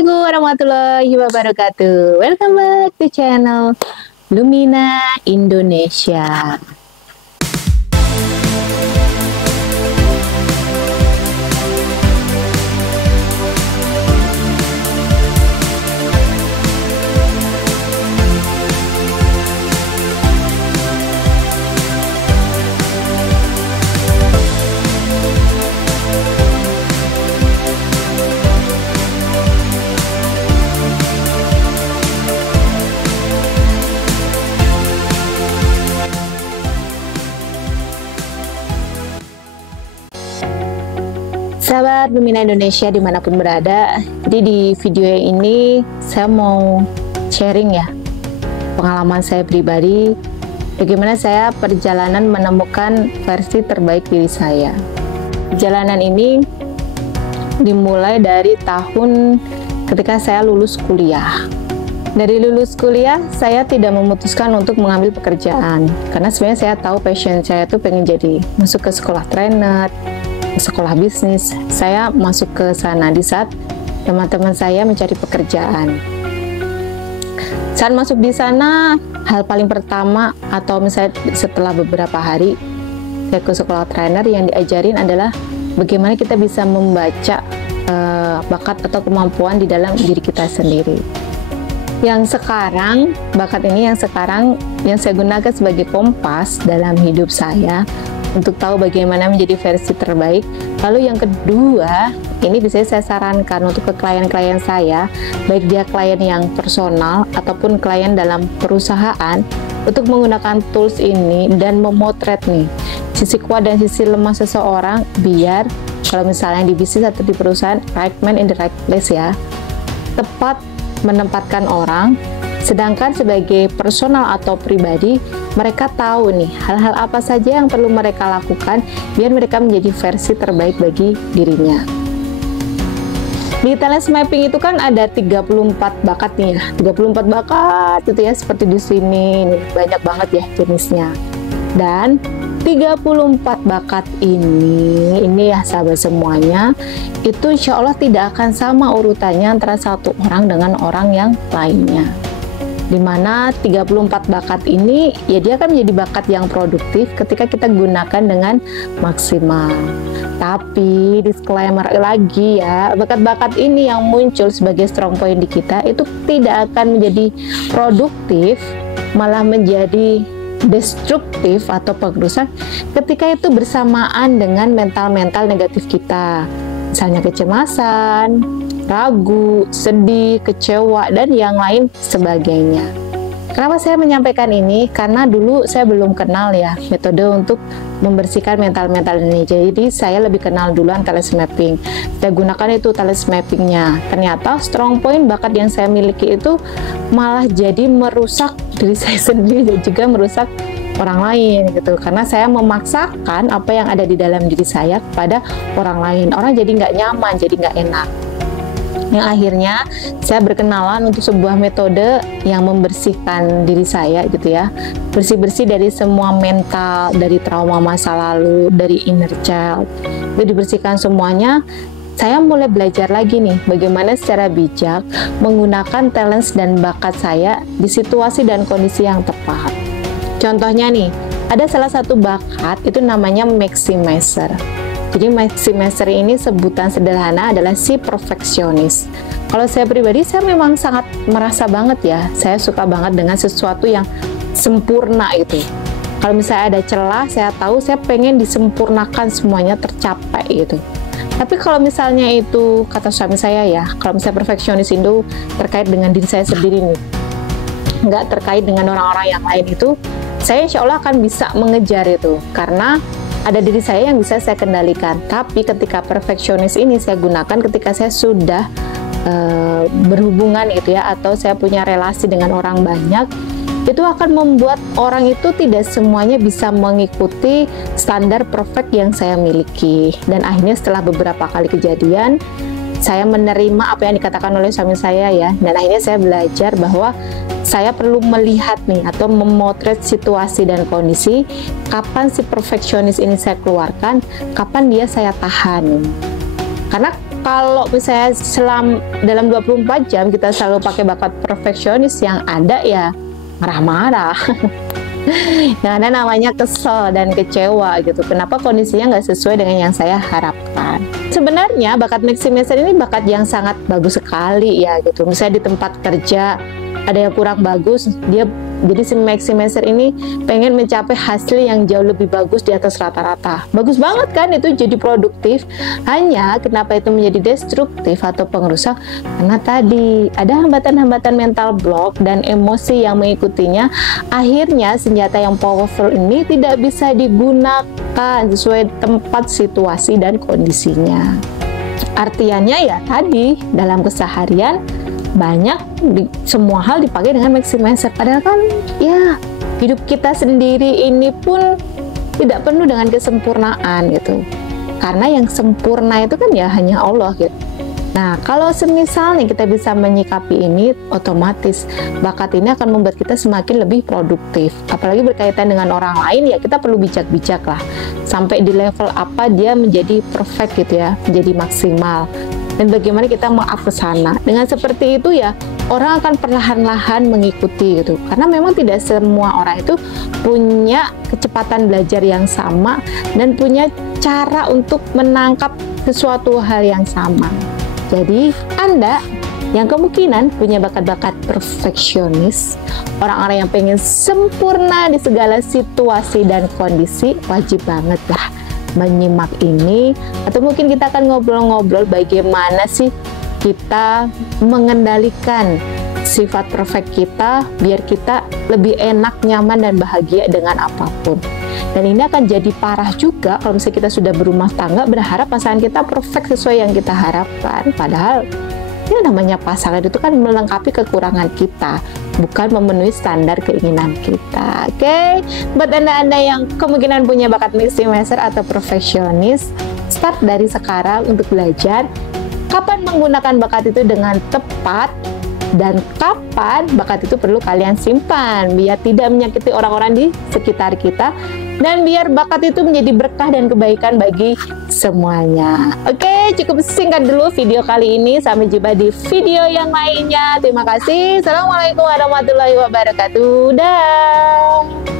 Assalamualaikum warahmatullahi wabarakatuh. Welcome back to channel Lumina Indonesia. Sahabat Lumina Indonesia dimanapun berada, jadi di video ini saya mau sharing ya pengalaman saya pribadi, bagaimana saya perjalanan menemukan versi terbaik diri saya. Perjalanan ini dimulai dari tahun ketika saya lulus kuliah. Dari lulus kuliah, saya tidak memutuskan untuk mengambil pekerjaan karena sebenarnya saya tahu passion saya itu pengen masuk ke sekolah trainer, sekolah bisnis. Saya masuk ke sana di saat teman-teman saya mencari pekerjaan. Saat masuk di sana, hal paling pertama atau misalnya setelah beberapa hari saya ke sekolah trainer, yang diajarin adalah bagaimana kita bisa membaca bakat atau kemampuan di dalam diri kita sendiri. Yang sekarang, bakat ini yang sekarang yang saya gunakan sebagai kompas dalam hidup saya untuk tahu bagaimana menjadi versi terbaik. Lalu yang kedua, ini bisa saya sarankan untuk ke klien-klien saya, baik dia klien yang personal ataupun klien dalam perusahaan, untuk menggunakan tools ini dan memotret nih sisi kuat dan sisi lemah seseorang, biar kalau misalnya di bisnis atau di perusahaan, right man in the right place ya, tepat menempatkan orang. Sedangkan sebagai personal atau pribadi, mereka tahu nih hal-hal apa saja yang perlu mereka lakukan biar mereka menjadi versi terbaik bagi dirinya. Di talent mapping itu kan ada 34 bakat nih ya, 34 bakat gitu ya, seperti di sini nih, banyak banget ya jenisnya. Dan 34 bakat ini ya sahabat semuanya, itu insya Allah tidak akan sama urutannya antara satu orang dengan orang yang lainnya. Dimana 34 bakat ini ya dia akan menjadi bakat yang produktif ketika kita gunakan dengan maksimal. Tapi disclaimer lagi ya, bakat-bakat ini yang muncul sebagai strong point di kita itu tidak akan menjadi produktif, malah menjadi destruktif atau pengrusak ketika itu bersamaan dengan mental-mental negatif kita, misalnya kecemasan, ragu, sedih, kecewa, dan yang lain sebagainya. Kenapa saya menyampaikan ini? Karena dulu saya belum kenal ya metode untuk membersihkan mental-mental ini. Jadi saya lebih kenal duluan talent mapping. Saya gunakan itu talent mappingnya. Ternyata strong point bakat yang saya miliki itu malah jadi merusak diri saya sendiri dan juga merusak orang lain gitu, karena saya memaksakan apa yang ada di dalam diri saya kepada orang lain. Orang jadi nggak nyaman, jadi nggak enak. Yang akhirnya saya berkenalan untuk sebuah metode yang membersihkan diri saya gitu ya, bersih-bersih dari semua mental, dari trauma masa lalu, dari inner child, itu dibersihkan semuanya. Saya mulai belajar lagi nih bagaimana secara bijak menggunakan talents dan bakat saya di situasi dan kondisi yang tepat. Contohnya nih, ada salah satu bakat itu namanya maximizer. Jadi maximizer ini sebutan sederhana adalah si perfeksionis. Kalau saya pribadi, saya memang sangat merasa banget ya, saya suka banget dengan sesuatu yang sempurna itu. Kalau misalnya ada celah, saya tahu saya pengen disempurnakan semuanya tercapai gitu. Tapi kalau misalnya itu, kata suami saya ya, kalau misalnya perfeksionis itu terkait dengan diri saya sendiri nih, nggak terkait dengan orang-orang yang lain, itu saya insya Allah akan bisa mengejar itu, karena ada diri saya yang bisa saya kendalikan. Tapi ketika perfeksionis ini saya gunakan ketika saya sudah berhubungan gitu ya, atau saya punya relasi dengan orang banyak, itu akan membuat orang itu tidak semuanya bisa mengikuti standar perfect yang saya miliki. Dan akhirnya setelah beberapa kali kejadian, saya menerima apa yang dikatakan oleh suami saya ya, dan akhirnya saya belajar bahwa saya perlu melihat nih atau memotret situasi dan kondisi, kapan si perfeksionis ini saya keluarkan, kapan dia saya tahan. Karena kalau misalnya dalam 24 jam kita selalu pakai bakat perfeksionis, yang ada ya marah-marah. Yang ada namanya kesel dan kecewa gitu. Kenapa kondisinya nggak sesuai dengan yang saya harapkan? Sebenarnya bakat maximizer ini bakat yang sangat bagus sekali ya gitu. Misalnya di tempat kerja ada yang kurang bagus, jadi si maximizer ini pengen mencapai hasil yang jauh lebih bagus di atas rata-rata. Bagus banget kan itu, jadi produktif. Hanya kenapa itu menjadi destruktif atau pengrusak? Karena tadi ada hambatan-hambatan mental block dan emosi yang mengikutinya. Akhirnya senjata yang powerful ini tidak bisa digunakan sesuai tempat, situasi, dan kondisinya. Artiannya ya tadi, dalam keseharian banyak semua hal dipakai dengan maximizer, padahal kan ya hidup kita sendiri ini pun tidak penuh dengan kesempurnaan gitu, karena yang sempurna itu kan ya hanya Allah gitu. Nah, kalau semisal nih kita bisa menyikapi ini, otomatis bakat ini akan membuat kita semakin lebih produktif. Apalagi berkaitan dengan orang lain, ya kita perlu bijak-bijak lah sampai di level apa dia menjadi perfect gitu ya, menjadi maksimal. Dan bagaimana kita mau up ke sana. Dengan seperti itu ya, orang akan perlahan-lahan mengikuti gitu. Karena memang tidak semua orang itu punya kecepatan belajar yang sama dan punya cara untuk menangkap sesuatu hal yang sama. Jadi, Anda yang kemungkinan punya bakat-bakat perfeksionis, orang-orang yang pengen sempurna di segala situasi dan kondisi, wajib banget lah menyimak ini. Atau mungkin kita akan ngobrol-ngobrol bagaimana sih kita mengendalikan sifat perfect kita biar kita lebih enak, nyaman, dan bahagia dengan apapun. Dan ini akan jadi parah juga kalau misalnya kita sudah berumah tangga berharap pasangan kita perfect sesuai yang kita harapkan, padahal ya namanya pasangan itu kan melengkapi kekurangan kita, bukan memenuhi standar keinginan kita. Oke, buat anda yang kemungkinan punya bakat maximizer atau perfeksionis, start dari sekarang untuk belajar kapan menggunakan bakat itu dengan tepat dan kapan bakat itu perlu kalian simpan biar tidak menyakiti orang-orang di sekitar kita, dan biar bakat itu menjadi berkah dan kebaikan bagi semuanya. Oke, cukup singkat dulu video kali ini. Sampai jumpa di video yang lainnya. Terima kasih. Assalamualaikum warahmatullahi wabarakatuh. Dah.